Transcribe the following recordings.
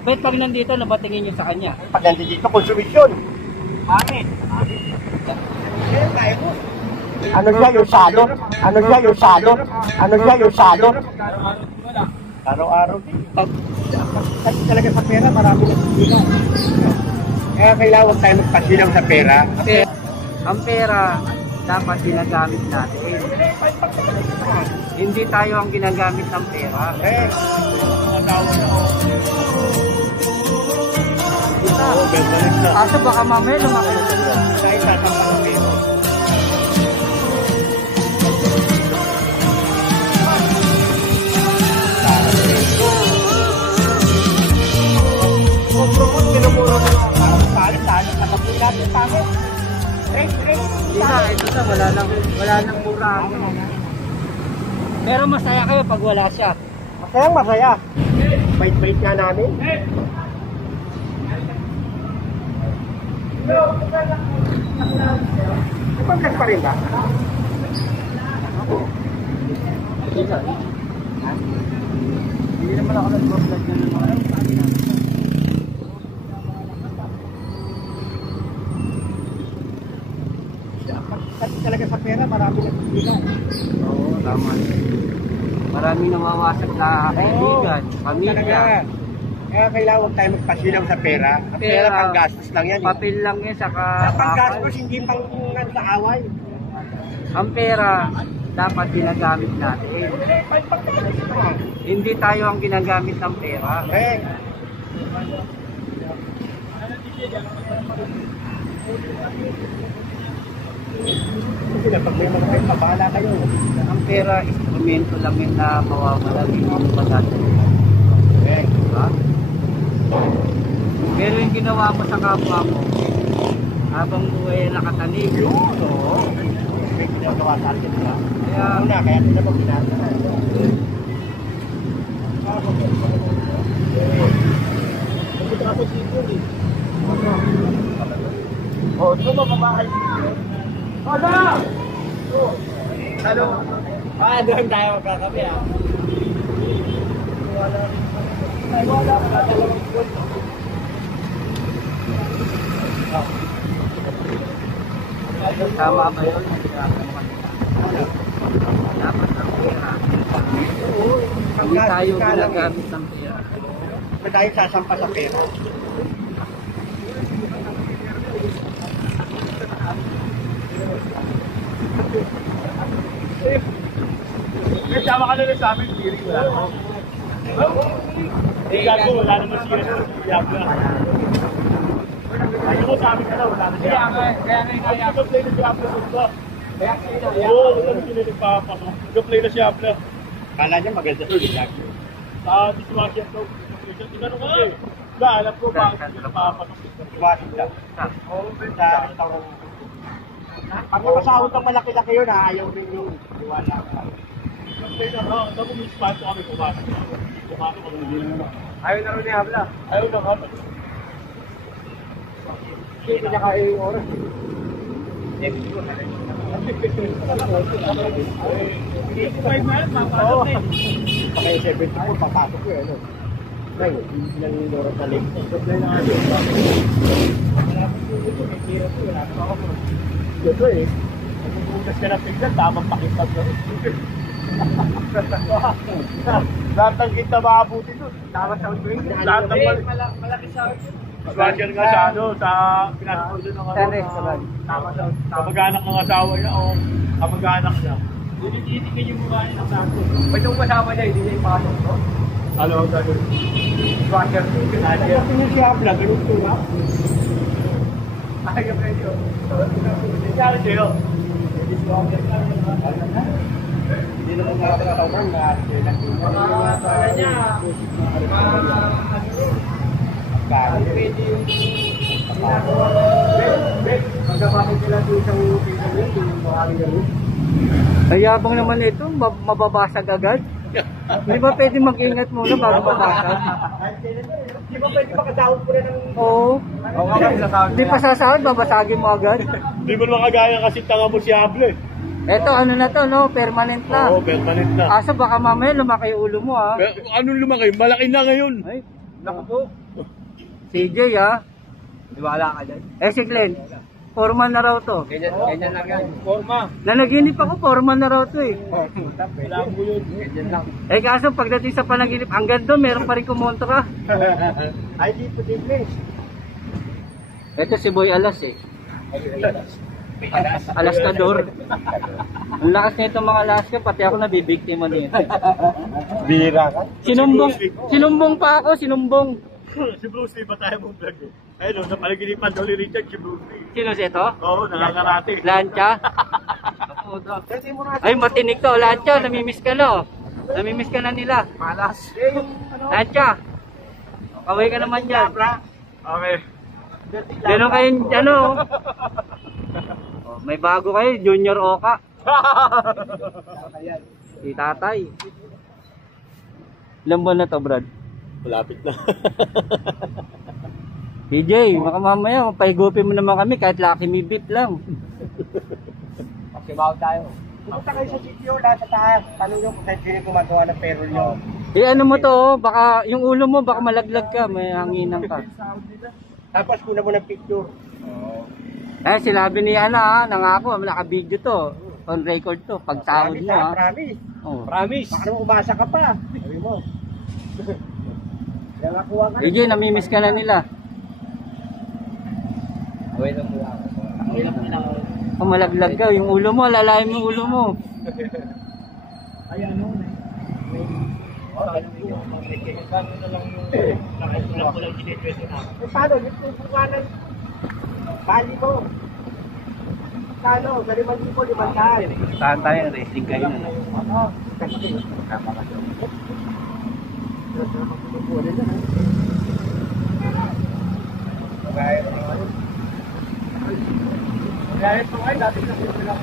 Bet pag nandito, nabatingin nyo sa kanya. Pag nandito, konsumisyon. Amin. Ano siya yung salot? Ano siya yung salot? Ano siya yung salot? Araw-araw din. Kasi talaga sa pera, marami na sila. Kaya kailangan huwag tayo magpasilang sa pera. Ang pera, dapat ginagamit natin. Hindi tayo ang ginagamit ng pera. Kaso baka mamaya lumaki na sila. Dahil sasampa ng pera. Minumuro na lang. Parang palit, nakapagod natin sa amin. Ito na, wala nang mura. Pero masaya kayo pag wala siya. Masayang masaya. Bait-bait nga namin. Nagpag-vlog pa rin ba? Hindi naman ako nag-vlog na naman. Kasi talaga sa pera, marami na sila. Oo, tama. Maraming nawawasak na kaibigan, pamilya. Kaya kailangan huwag tayo magpasilang sa pera. Ang pera pang gastos lang yan. Papel lang yan, saka Pang gastos, hindi pang sa away. ang pera, dapat ginagamit natin. Hindi tayo ang ginagamit ng pera. Kasi pag may mga kayo, pabahala kayo. Ang pera, instrumento lang yun na mawawala rin yung pagkakasal. Diba? Pero yung ginawa mo sa kapwa mo, habang buhay nakatanig. Oo. May ginagawa sa atin nila. Kaya, Kaya sila mo ginagawa. Nandito ako dito eh. Oo, ito mo mamahay dito. Ano? Ano? Doon tayo magkakabi ah. Wala pa dalawang buwan. tama ba yun? Dapat ang pera. Hindi tayo ginagamit ng pera. Ba't tayo sasampa sa pera? Kasama ka na sa amin, Piri. Wala ko. Gago, wala naman siya. Diablo na. Ayaw mo sa amin ka na, wala na siya. Kaya nga play na Diablo sa oo, wala na sila nagpapasok. Nag-play na Diablo. Kala niya maganda to, Diablo. Sa dishwasher to. Tingnan ko eh. Wala, alam ko ba sila papasok. Dishwasher lang. Oo, pag nakasahod ng malaki-laki yun, ayaw rin yung iwala. Sa municipal ko kami pumasok. Pumasok kami nila. Ayaw na rin ni Habla. Ayaw na nga. Hindi niya kaya yung oras. Five na yan, papasok eh. Kaya 74, papasok yun. Ay, hindi lang yung oras na link. Supply na nga yun. Ito eh. Kung ka na tignan, tamang pakitag na rin. Lahat ng kita maabuti doon. Tama sa ulit. Lahat ng malaki sa swagger nga sa ano, sa pinasok doon ng ano. Tama sa kamag-anak ng asawa niya o kamag-anak niya. Dinititigin yung mukha niya ng sako. Ba't yung kasama niya, hindi niya ipasok to? Ano, gano'n? Swagger doon. Kasi niya siya vlog, ganun ko na. Ay, kapag yun. Hindi siya rin sa'yo. Hindi swagger lang. Hindi naman nga tinatawag na mga niya pwede yung magkapakit sila sa isang yung maraming gano'n. Ayabang naman ito, mababasag agad. Hindi ba pwede mag-ingat muna bago mabasag? Hindi ba pwede makasahod ko na ng... Oo. Hindi pa sasahod, babasagin mo agad. Hindi mo naman kagaya kasi tanga mo si Able. Eto, ano na to, no? Permanent na. Oo, permanent na. Asa baka mamaya lumaki yung ulo mo, ha? Pero anong lumaki? Malaki na ngayon. Ay, Naku po. CJ ha. Diwala ka dyan. Eh si Glenn, foreman na raw to. Ganyan lang yan. Forma. Nanaginip ako, foreman na raw to eh. Wala mo yun. Ganyan lang. Eh kaso pagdating sa panaginip, hanggang doon meron pa rin kumontra. Ay, dito din, please. Ito si Boy Alas eh. Alaskador. Ang lakas nito mga Alaska, pati ako nabibiktima nito. Bira ka? Sinumbong pa ako, sinumbong. Si Bruce Lee ba tayo mong vlog eh? Ayun, napalaginipan daw ni Richard si Bruce Lee. Sino si ito? Oo, nangangarate. Lancha? Ay, matinig to. Lancha, namimiss ka no? Namimiss ka na nila. Malas. Lancha, kaway ka naman dyan. Okay. Meron kayong, ano, oh, may bago kayo, Junior Oka. Si tatay. Ilan buwan na to, Brad? Malapit na. PJ, baka mamaya, paigupin mo naman kami kahit Lucky Me Beef lang. Pasibaw tayo. Pupunta kayo sa sitio, sa taas. Tanong nyo kung saan sino gumagawa ng perol nyo. Eh ano mo to, baka yung ulo mo baka malaglag ka, may hanginan ka. Tapos kuna mo ng picture. Eh sinabi ni Ana, nangako, naka-video to, on record to, pag sahod mo ha. Promise. Oh. Promise. Baka naman umasa ka pa. Sabi mo. Kaya nakuha ka. PJ, namimiss ka na nila. Away lang mula ako. Away lang mula ako. Kung malaglag ka, yung ulo mo, lalayin mo yung ulo mo. Ay ano na. Kano na lang yung nakaipulang ginetwesto na. Paano? Yung bukanan. Bali mo. Kano? Sa 5,000. Saan tayo, racing kayo na. Oo. Kasi tama ka. Kaya ito ay dati na sila.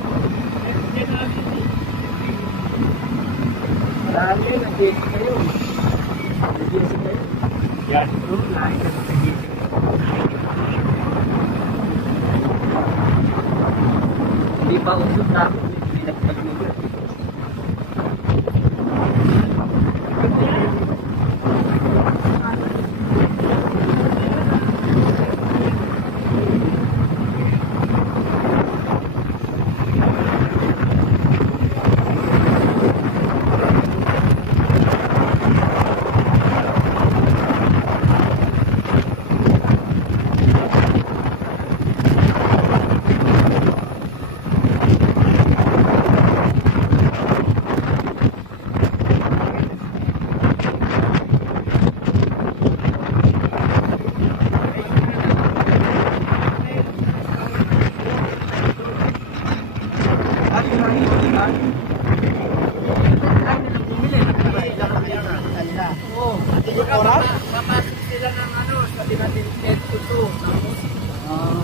Marami nag-GC kayo. Nag-GC kayo. Yan. Hindi pa usap na ako. Hindi nagpag-move.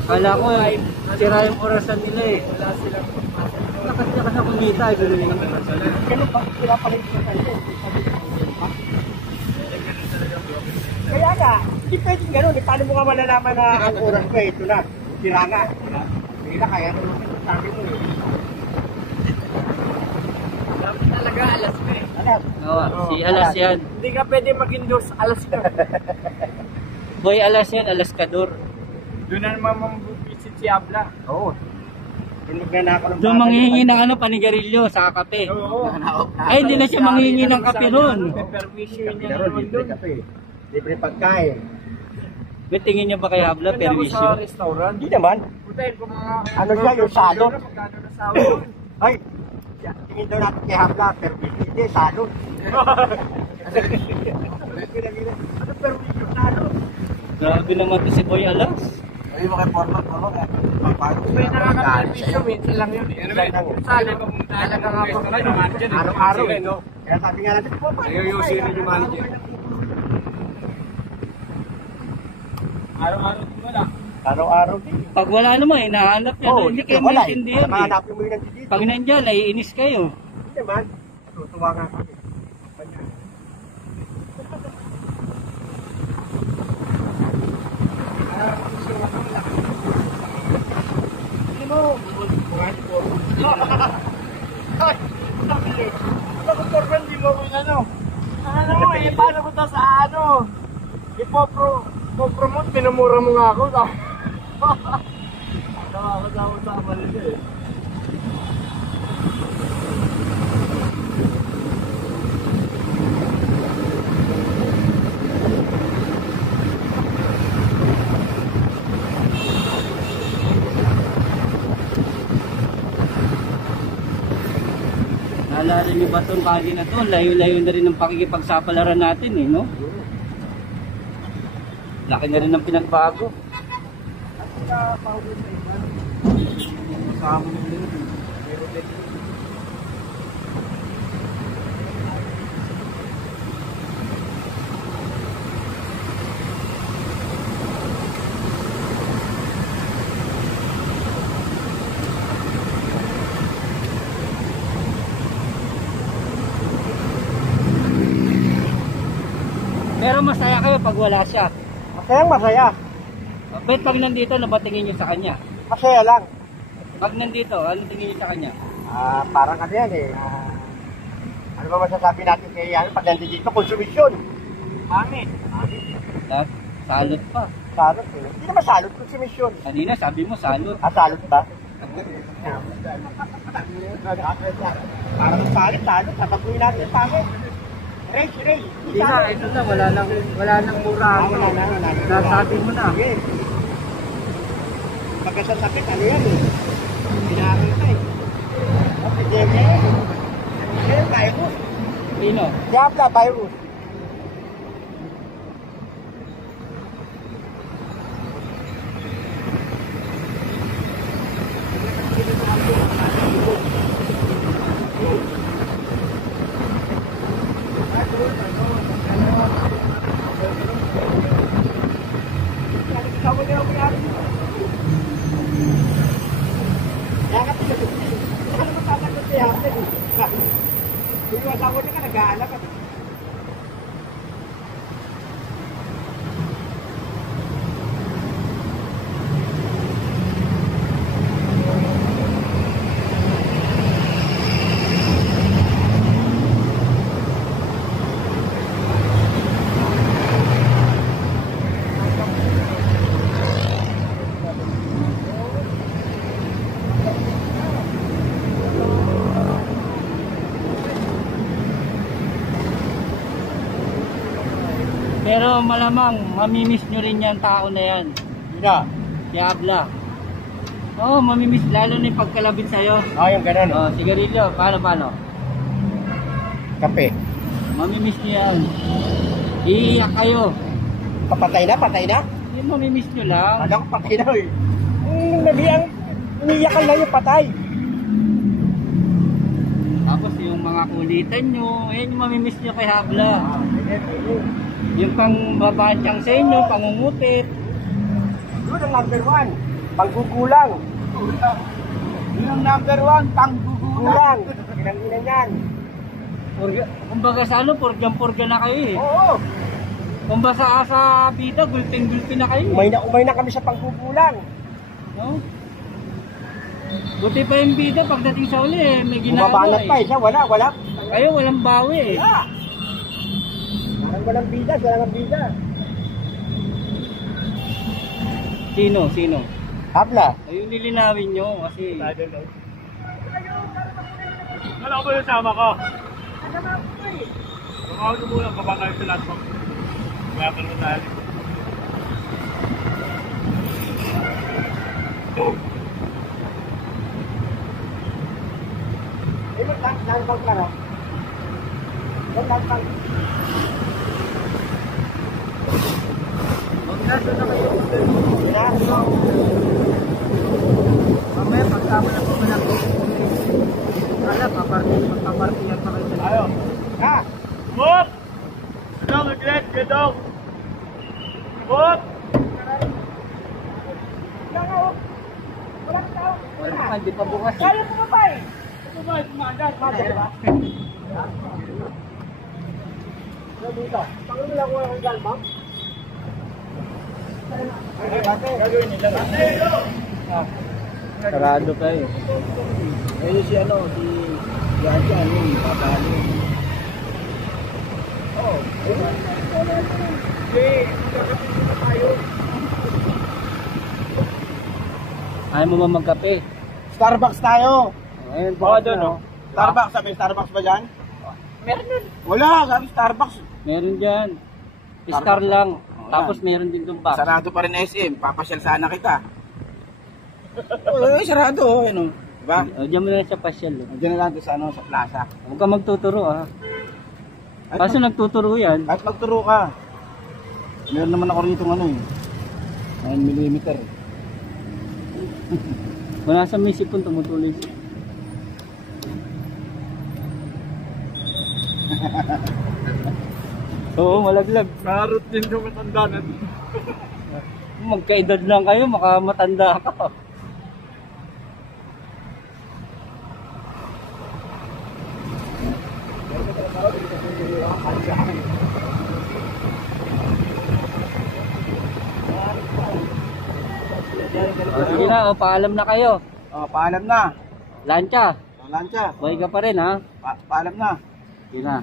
Kala ko sira yung orasan nila eh. Wala silang lakas na kumita eh. Ganun yung orasan. Ganun ba? Sila pala yung kanila. Kaya nga, hindi pwedeng ganun. Paano mo nga malalaman na ang oras ko ito na? Sira nga. Hindi na kaya naman sabi mo eh. Dapat talaga alas ka eh. Alas? Oo, si Alas yan. Hindi ka pwede mag-endorse alas ka. Boy Alas yan, Alaskador. Doon na naman mag-visit si Abla. Oo. Doon manghihingi ng ano, panigarilyo sa kape. Oo. Ay, hindi na siya manghihingi ng kape ron. Permission niya naman doon. Libre pagkain. May tingin niya ba kay Habla, perwisyo? Sa restaurant? Hindi naman. Ano siya, yung salon? Ay, tingin daw natin kay Habla, perwisyo. Hindi, salon. Ano perwisyo, salon? Grabe naman to si Boy Alas. Ay, mga formal. May nakaka-perwisyo, minsan lang yun. Salon, talaga nga po. Araw-araw eh, no? Kaya sabi nga natin, ayuyusin rin yung manager. Araw-araw din wala. Araw-araw din. Pag wala naman, hinahanap niya. Oo, Hindi kayo wala eh. maintindihan eh. Hanapin mo yun dito. Pag nandyan, naiinis kayo. Hindi naman. Tutuwa nga kami. Hindi mo. Ay, bakit korban di mo kung ano? Ano mo eh, paano ko to sa ano? ipopromote, pinamura mo nga ako. Nakakasama sa amalin eh. Naalala niyo ba itong kali na to? Layo-layo na rin ng pakikipagsapalaran natin eh, no? Laki na rin ng pinagbago. Pero masaya kayo pag wala siya. Masayang masaya. Bet pag nandito, ano ba tingin niyo sa kanya? Masaya lang. Pag nandito, ano tingin niyo sa kanya? Parang ano yan eh. Ano ba masasabi natin kay ano? Pag nandito, konsumisyon. Pangit. At salot pa. Salot eh. Hindi naman salot, konsumisyon. Kanina sabi mo salot. Salot ba? Parang salot, sabaguin natin, pangit. Race. Hindi na, ito na, wala nang mura. Wala na. Nasabi mo na. Okay. Pagkasasakit, ano yan eh? Pinakita eh. Okay, Diabla virus. Sino? Diabla virus. Pero malamang, mamimiss nyo rin yan tao na yan. Sino? Diabla. Oo, mamimiss lalo na yung pagkalabit sa'yo. Yung ganun. Oh, sigarilyo, paano? Kape. Mamimiss nyo yan. Iiyak kayo. Patay na? Yung mamimiss nyo lang. Alam ko patay na eh. Umiiyakan lang yung patay. Tapos yung mga kulitan nyo, yan yung mamimiss nyo kay Habla. Yung pang babatyang sa inyo, pangungupit. Yun ang number 1. Panggugulang. Yun ang number 1. Panggugulang. Pinanginan yan. Kumbaga sa ano, purgan na kayo eh. Oo. Kumbaga sa bida, gulping na kayo. Umay na kami sa panggugulang. No? Buti pa yung bida, pagdating sa uli eh, may ginagawa Bumabanat pa eh. Siya, wala. Kayo walang bawi eh. Wala. Walang bida, walang bida. Sino? Habla. Ayun nilinawin nyo kasi. Wala ko ba yung sama ko? Kumawin mo muna, baba kayo sa lahat mo. Kaya ka naman tayo. Langbang ka na. Langbang. Magkasa na kayo. Pinasok. Mamaya pagkama na po na po. Ala, papartingan pa kayo. Ayo. Ha? Move! Dong, agad, dong. Move! Wala, hindi pa bukas. Kaya mo ba eh? Ito ba? Kumaandar. Diba? Dito. Pagod lang ko ang galbang. Gagawin nila. Sarado kayo. Ayun si ano, si Yan, yung papalo. Oh, ayun. Ayaw mo ba magkape? Starbucks tayo. Ayun, Baka doon, no? Starbucks, sabi Starbucks ba dyan? Meron yun. Wala, sabi Starbucks. Meron dyan. Star lang. Tapos meron din doon pa. Sarado pa rin SM, papasyal sana kita. Oo, sarado, ano. Diba? O, diyan mo na lang sa pasyal. Diyan na lang doon sa, ano, sa plaza. Huwag ka magtuturo ah. Kaso nagtuturo yan. Kahit magturo ka. Meron naman ako rito ano eh. 9mm. Kung nasa may sipon, tumutuloy siya. Oo, malaglag. Marot din yung matanda na. Magkaedad lang kayo, makamatanda ka. Sige na, paalam na kayo. Oh, paalam na. Lancha, Lansya. buhay ka pa rin ha. Paalam na. Sige na.